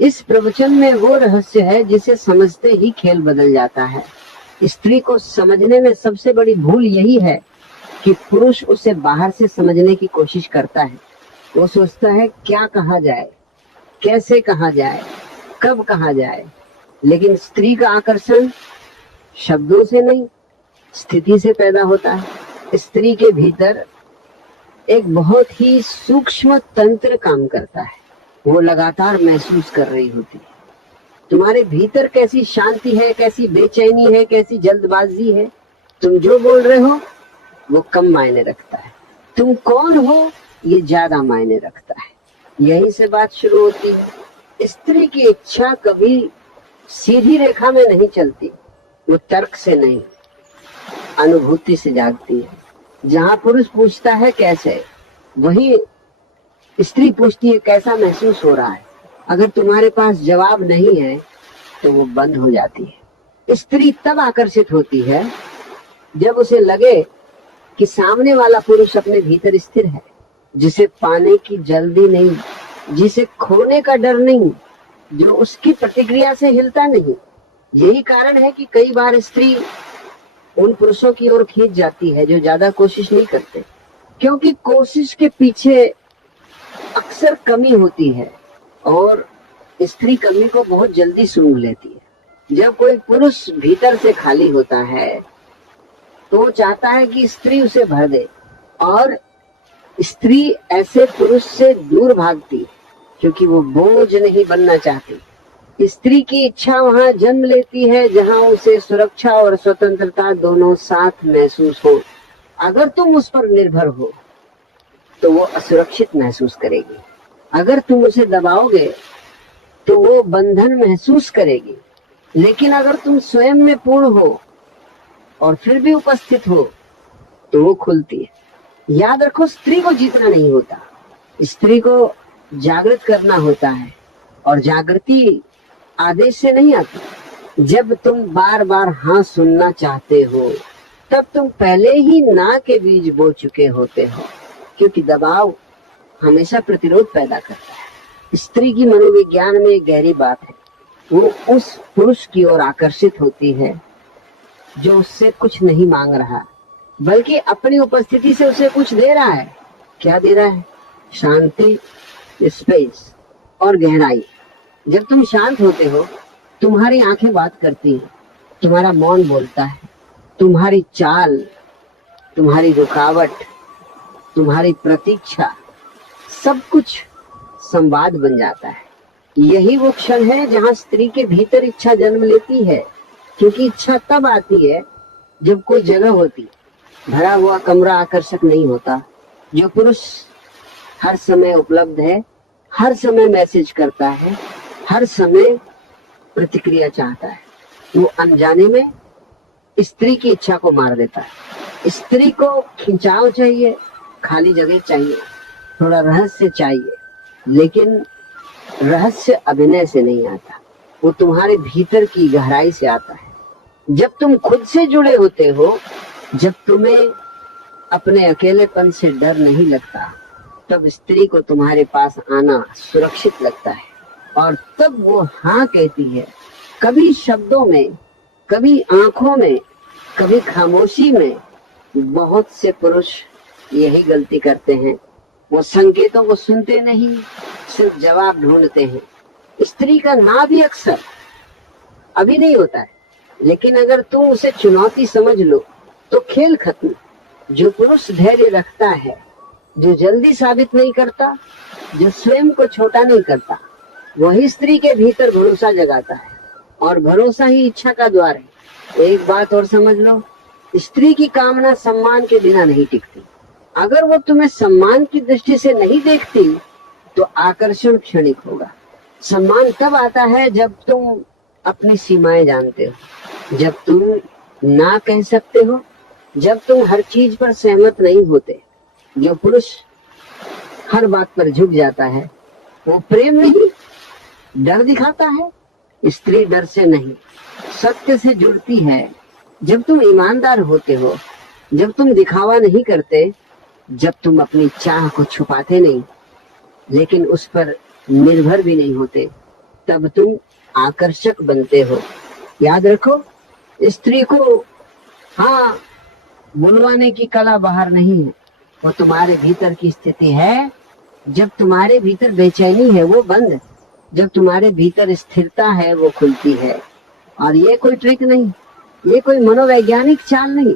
इस प्रवचन में वो रहस्य है जिसे समझते ही खेल बदल जाता है। स्त्री को समझने में सबसे बड़ी भूल यही है कि पुरुष उसे बाहर से समझने की कोशिश करता है। वो सोचता है क्या कहा जाए, कैसे कहा जाए, कब कहा जाए। लेकिन स्त्री का आकर्षण शब्दों से नहीं, स्थिति से पैदा होता है। स्त्री के भीतर एक बहुत ही सूक्ष्म तंत्र काम करता है। वो लगातार महसूस कर रही होती है तुम्हारे भीतर कैसी शांति है, कैसी बेचैनी है, कैसी जल्दबाजी है। तुम जो बोल रहे हो वो कम मायने रखता है, तुम कौन हो ये ज्यादा मायने रखता है। यहीं से बात शुरू होती है। स्त्री की इच्छा कभी सीधी रेखा में नहीं चलती, वो तर्क से नहीं, अनुभूति से जागती है। जहाँ पुरुष पूछता है कैसे, वही स्त्री पूछती है कैसा महसूस हो रहा है। अगर तुम्हारे पास जवाब नहीं है तो वो बंद हो जाती है। स्त्री तब आकर्षित होती है जब उसे लगे कि सामने वाला पुरुष अपने भीतर स्थिर है, जिसे पाने की जल्दी नहीं, जिसे खोने का डर नहीं, जो उसकी प्रतिक्रिया से हिलता नहीं। यही कारण है कि कई बार स्त्री उन पुरुषों की ओर खींच जाती है जो ज्यादा कोशिश नहीं करते, क्योंकि कोशिश के पीछे अक्सर कमी होती है और स्त्री कमी को बहुत जल्दी सूंघ लेती है। जब कोई पुरुष भीतर से खाली होता है तो वो चाहता है कि स्त्री उसे भर दे, और स्त्री ऐसे पुरुष से दूर भागती क्योंकि वो बोझ नहीं बनना चाहती। स्त्री की इच्छा वहां जन्म लेती है जहां उसे सुरक्षा और स्वतंत्रता दोनों साथ महसूस हो। अगर तुम उस पर निर्भर हो तो वो असुरक्षित महसूस करेगी। अगर तुम उसे दबाओगे तो वो बंधन महसूस करेगी। लेकिन अगर तुम स्वयं में पूर्ण हो और फिर भी उपस्थित हो तो वो खुलती है। याद रखो, स्त्री को जीतना नहीं होता, स्त्री को जागृत करना होता है, और जागृति आदेश से नहीं आती। जब तुम बार बार हाँ सुनना चाहते हो तब तुम पहले ही ना के बीज बो चुके होते हो, क्योंकि दबाव हमेशा प्रतिरोध पैदा करता है। स्त्री की मनोविज्ञान में एक गहरी बात है, वो उस पुरुष की ओर आकर्षित होती है जो उससे कुछ नहीं मांग रहा, बल्कि अपनी उपस्थिति से उसे कुछ दे रहा है। क्या दे रहा है? शांति, स्पेस और गहराई। जब तुम शांत होते हो, तुम्हारी आंखें बात करती हैं, तुम्हारा मौन बोलता है, तुम्हारी चाल, तुम्हारी रुकावट, तुम्हारी प्रतीक्षा, सब कुछ संवाद बन जाता है। यही वो क्षण है जहां स्त्री के भीतर इच्छा जन्म लेती है, क्योंकि इच्छा तब आती है जब कोई जगह होती, भरा हुआ कमरा आकर्षक नहीं होता। जो पुरुष हर समय उपलब्ध है, हर समय मैसेज करता है, हर समय प्रतिक्रिया चाहता है, वो अनजाने में स्त्री की इच्छा को मार देता है। स्त्री को खिंचाव चाहिए, खाली जगह चाहिए, थोड़ा रहस्य चाहिए, लेकिन रहस्य अभिनय से नहीं आता, वो तुम्हारे भीतर की गहराई से आता है। जब तुम खुद से जुड़े होते हो, जब तुम्हें अपने अकेलेपन से डर नहीं लगता, तब स्त्री को तुम्हारे पास आना सुरक्षित लगता है, और तब वो हाँ कहती है। कभी शब्दों में, कभी आंखों में, कभी खामोशी में। बहुत से पुरुष यही गलती करते हैं, वो संकेतों को सुनते नहीं, सिर्फ जवाब ढूंढते हैं। स्त्री का ना भी अक्सर अभी नहीं होता है, लेकिन अगर तुम उसे चुनौती समझ लो तो खेल खत्म। जो पुरुष धैर्य रखता है, जो जल्दी साबित नहीं करता, जो स्वयं को छोटा नहीं करता, वही स्त्री के भीतर भरोसा जगाता है, और भरोसा ही इच्छा का द्वार है। एक बात और समझ लो, स्त्री की कामना सम्मान के बिना नहीं टिकती। अगर वो तुम्हें सम्मान की दृष्टि से नहीं देखती तो आकर्षण क्षणिक होगा। सम्मान तब आता है जब तुम अपनी सीमाएं जानते हो, जब तुम ना कह सकते हो, जब तुम हर चीज पर सहमत नहीं होते। जो पुरुष हर बात पर झुक जाता है वो प्रेम नहीं, डर दिखाता है। स्त्री डर से नहीं, सत्य से जुड़ती है। जब तुम ईमानदार होते हो, जब तुम दिखावा नहीं करते, जब तुम अपनी चाह को छुपाते नहीं, लेकिन उस पर निर्भर भी नहीं होते, तब तुम आकर्षक बनते हो। याद रखो, स्त्री को हाँ बुलवाने की कला बाहर नहीं है, वो तुम्हारे भीतर की स्थिति है। जब तुम्हारे भीतर बेचैनी है वो बंद, जब तुम्हारे भीतर स्थिरता है वो खुलती है। और ये कोई ट्रिक नहीं, ये कोई मनोवैज्ञानिक चाल नहीं,